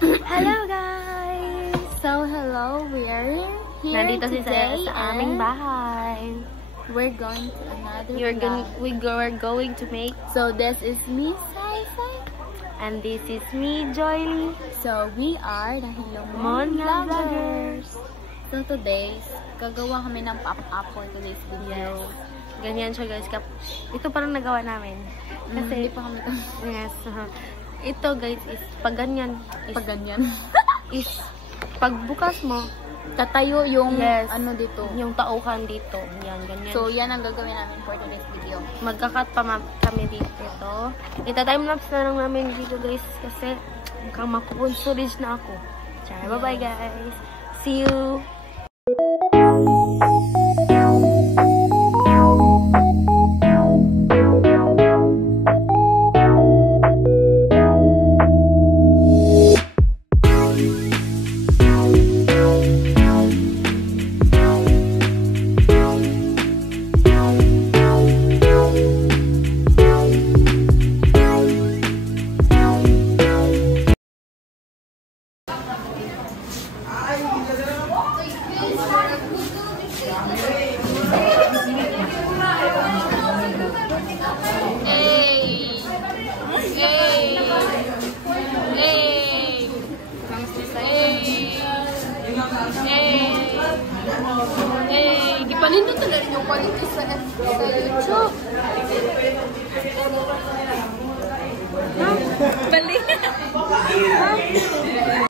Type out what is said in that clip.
Hello guys! So hello, we are here Nandito si Saya today sa aming bahay. we're going to another We are going to make, So this is me, Sai. and this is me, Joyly. So we are the Hello Mon Mon Vloggers. So today, gagawa kami ng pop-up for today's video. Yes. Ganyan siya guys. Ito parang nagawa namin. Kasi, Hindi pa kami ito. yes. Ito guys is, pag ganyan. Pag ganyan. Is, pagbukas mo, Tatayo yung yes, ano dito. yung tauhan dito. Yan, ganyan. So yan ang gagawin namin for today's video. Magkakat pa kami dito. Ita-timelapse na lang namin dito guys kasi mukhang makukonsolage na ako. Tara, bye-bye guys. See you! Gipanin dito na rin yung quality sa YouTube. Balik.